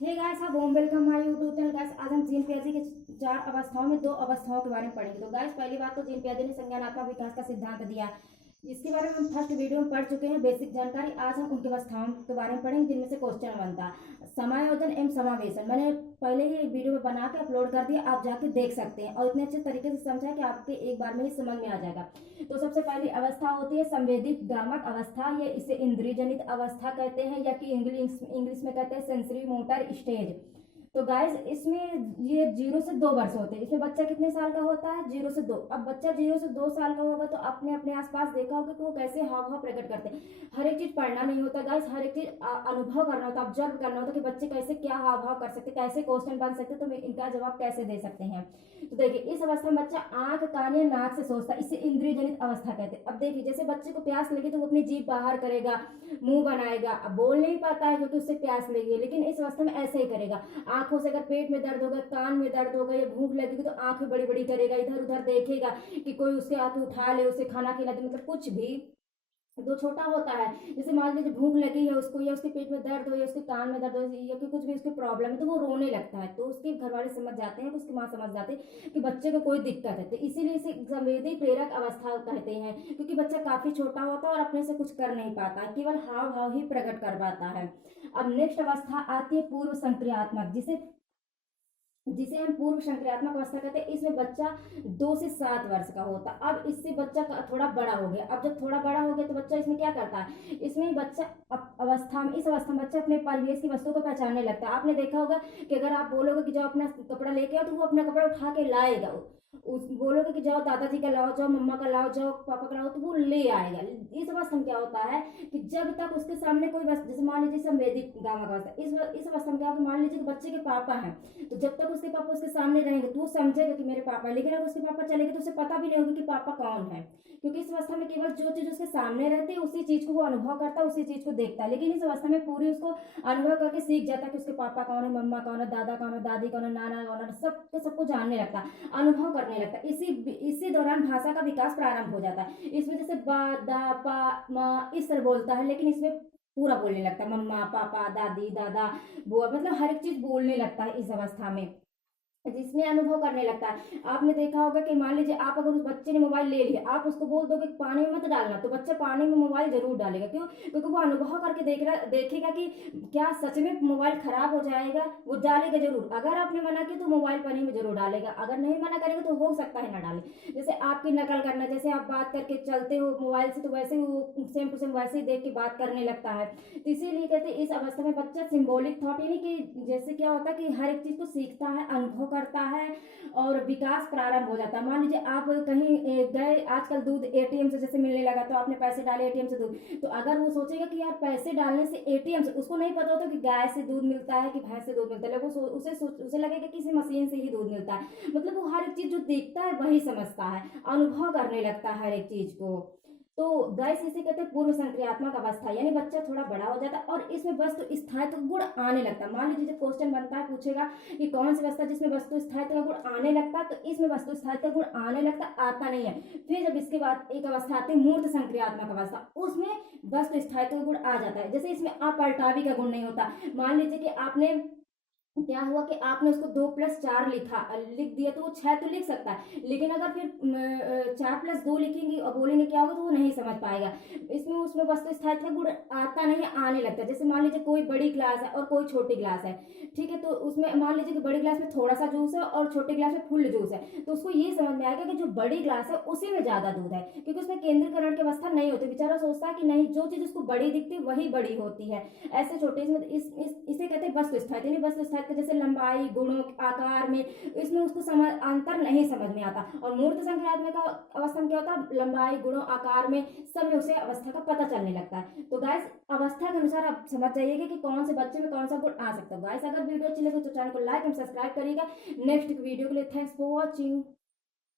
Hey guys, आप home welcome my YouTube channel. Guys, आज हम जीन पियाजे के चार अवस्थाओं में दो अवस्थाओं के बारे में पढ़ेंगे। तो गाइस, पहली बात तो जीन पियाजे ने संज्ञानात्मक विकास का सिद्धांत दिया। इसके बारे में हम फर्स्ट वीडियो में पढ़ चुके हैं, बेसिक जानकारी। आज हम उनके अवस्थाओं के बारे में पढ़ेंगे जिनमें से क्वेश्चन बनता है। समायोजन एवं समावेशन मैंने पहले ही एक वीडियो में बना के अपलोड कर दिया, आप जाके देख सकते हैं। और इतने अच्छे तरीके से समझा कि आपके एक बार में ही समझ में आ जाएगा। तो सबसे पहली अवस्था होती है संवेदी भ्रामक अवस्था, या इसे इंद्रिय जनित अवस्था कहते हैं, या कि इंग्लिश में कहते हैं सेंसरी मोटर स्टेज। तो गाइस, इसमें ये 0 से 2 वर्ष होते हैं। इसमें बच्चा कितने साल का होता है? 0 से 2। अब बच्चा 0 से 2 साल का होगा तो आपने अपने आसपास देखा होगा कि वो कैसे हाव भाव प्रकट करते हैं। हर एक चीज पढ़ना नहीं होता गाइस, हर एक चीज अनुभव करना होता है, ऑब्जर्व करना होता है कि बच्चे कैसे क्या हाव भाव कर सकते, कैसे क्वेश्चन बन सकते, तो इनका जवाब कैसे दे सकते हैं। तो देखिए, इस अवस्था में बच्चा आंख कान या नाक से सोचता है, इसे इंद्रिय जनित अवस्था कहते हैं। अब देखिए, जैसे बच्चे को प्यास लगी तो वो अपनी जीभ बाहर करेगा, मुंह बनाएगा। अब बोल नहीं पाता है क्योंकि उससे प्यास लगी है, लेकिन इस अवस्था में ऐसे ही करेगा। आंखों से अगर पेट में दर्द होगा, कान में दर्द होगा या भूख लगेगी तो आंखें बड़ी बड़ी करेगा, इधर उधर देखेगा कि कोई उसके आके उठा ले, उसे खाना खिला दे, मतलब कुछ भी। जो छोटा होता है, जैसे मान लीजिए भूख लगी है उसको, या उसके पेट में दर्द हो, या उसके कान में दर्द हो, या कि कुछ भी उसकी प्रॉब्लम है, तो वो रोने लगता है। तो उसके घर वाले समझ जाते हैं, उसकी माँ समझ जाती है कि बच्चे को कोई दिक्कत है। तो इसीलिए इसे संवेदी प्रेरक अवस्था कहते हैं, क्योंकि बच्चा काफी छोटा होता है और अपने से कुछ कर नहीं पाता है, केवल हाव भाव ही प्रकट कर पाता है। अब नेक्स्ट अवस्था आती है पूर्व संक्रियात्मक, जिसे जिसे हम पूर्व संक्रियात्मक अवस्था कहते हैं। इसमें बच्चा 2 से 7 वर्ष का होता है। अब इससे बच्चा थोड़ा बड़ा हो गया। अब जब थोड़ा बड़ा हो गया तो बच्चा इसमें क्या करता है, इसमें बच्चा इस अवस्था में बच्चा अपने परिवेश की वस्तु को पहचानने लगता है। आपने देखा होगा कि अगर आप बोलोगे कि जाओ अपना कपड़ा लेके आओ, तो वो अपना कपड़ा उठा के लाएगा। उस बोलोगे कि जाओ दादाजी का लाओ, जाओ मम्मा का लाओ, जाओ पापा का लाओ, तो वो ले आएगा। इस अवस्था में क्या होता है कि जब तक उसके सामने कोई वस्तु, जैसे मान लीजिए संवेदित गामा का अवस्था, इस अवस्था में क्या होगा, मान लीजिए कि बच्चे के पापा हैं, तो जब तक उसके पापा उसके सामने रहेंगे तो वो समझेगा कि मेरे पापा है। लेकिन अगर उसके पापा चले गए तो उसे पता भी नहीं होगा कि पापा कौन है, क्योंकि इस अवस्था में केवल जो चीज उसके सामने रहती है उसी चीज को वो अनुभव करता है, उसी चीज को देखता है। लेकिन इस अवस्था में पूरी उसको अनुभव करके सीख जाता है कि उसके पापा कौन है, मम्मा कौन है, दादा कौन है, दादी कौन है, नाना कौन है, सबको जानने लगता है, अनुभव करने लगता है। इसी दौरान भाषा का विकास प्रारंभ हो जाता है। इसमें जैसे बा दा पा मा इस तरह बोलता है, लेकिन इसमें पूरा बोलने लगता है, मम्मा पापा दादी दादा बुआ, मतलब हर एक चीज बोलने लगता है इस अवस्था में, जिसमें अनुभव करने लगता है। आपने देखा होगा कि मान लीजिए आप अगर उस बच्चे ने मोबाइल ले लिया, आप उसको बोल दोगे कि पानी में मत डालना, तो बच्चा पानी में मोबाइल जरूर डालेगा। क्यों? क्योंकि वो अनुभव करके देखेगा कि क्या सच में मोबाइल खराब हो जाएगा, वो डालेगा जरूर। अगर आपने मना किया तो मोबाइल पानी में जरूर डालेगा, अगर नहीं मना करेगा तो हो सकता है ना डाले। जैसे आपकी नकल करना, जैसे आप बात करके चलते हो मोबाइल से, तो वैसे ही वो सेम टू सेम वैसे ही देख के बात करने लगता है। तो इसीलिए कहते हैं इस अवस्था में बच्चा सिंबॉलिक थॉट, यानी कि जैसे क्या होता है कि हर एक चीज को सीखता है, अनुभव करता है और विकास प्रारंभ हो जाता है। मान लीजिए आप कहीं गए, आजकल दूध एटीएम से जैसे मिलने लगा, तो आपने पैसे डाले एटीएम से दूध, तो अगर वो सोचेगा कि यार पैसे डालने से एटीएम से, उसको नहीं पता होता कि गाय से दूध मिलता है कि भैंस से दूध मिलता है, लेकिन उसे लगेगा कि किसी मशीन से ही दूध मिलता है। मतलब वो हर एक चीज जो देखता है वही समझता है, अनुभव करने लगता है हर एक चीज को। तो गैस इसे कहते हैं पूर्व संक्रियात्मक अवस्था, यानी बच्चा थोड़ा बड़ा हो जाता है और इसमें वस्तु स्थायित्व गुण आने लगता है। मान लीजिए जब क्वेश्चन बनता है, पूछेगा कि कौन सी अवस्था जिसमें वस्तु स्थायित्व का गुण आने लगता है, तो इसमें वस्तु स्थायित्व गुण आने लगता, आता नहीं है। फिर जब इसके बाद एक अवस्था आती है मूर्त संक्रियात्मक अवस्था, उसमें वस्तु स्थायित्व गुण आ जाता है। जैसे इसमें अपलटावी का गुण नहीं होता। मान लीजिए कि आपने क्या हुआ कि आपने उसको 2+4 लिख दिया, तो वो 6 तो लिख सकता है, लेकिन अगर फिर 4+2 लिखेंगे और बोलेंगे क्या होगा, तो वो नहीं समझ पाएगा। इसमें उसमें वस्तु स्थायित्व गुण आता नहीं, आने लगता है। जैसे मान लीजिए कोई बड़ी क्लास है और कोई छोटी क्लास है, ठीक है, तो उसमें मान लीजिए कि बड़ी क्लास में थोड़ा सा जूस है और छोटी क्लास में फुल जूस है, तो उसको ये समझ में आएगा कि जो बड़ी क्लास है उसी में ज्यादा दूध है, क्योंकि उसमें केंद्रीकरण की अवस्था नहीं होती। बेचारा सोचता है कि नहीं, जो चीज उसको बड़ी दिखती है वही बड़ी होती है। ऐसे छोटे इसमें इसे कहते हैं वस्तु स्थायित्व। वस्तु स्थायित्व जैसे लंबाई, गुणों, आकार में, इसमें उसको अंतर नहीं समझ में आता। और मूर्त संक्रियात्मक अवस्था में क्या होता है, लंबाई, गुणों, आकार में सब में उसे अवस्था का पता चलने लगता है। तो गाइस, अवस्था के अनुसार आप समझ जाइएगा कि कौन से बच्चे में कौन सा गुण आ सकता है। गाइस, अगर वीडियो अच्छी लगे तो चैनल को लाइक एंड सब्सक्राइब करिएगा। नेक्स्ट वीडियो के लिए थैंक्स फॉर वॉचिंग।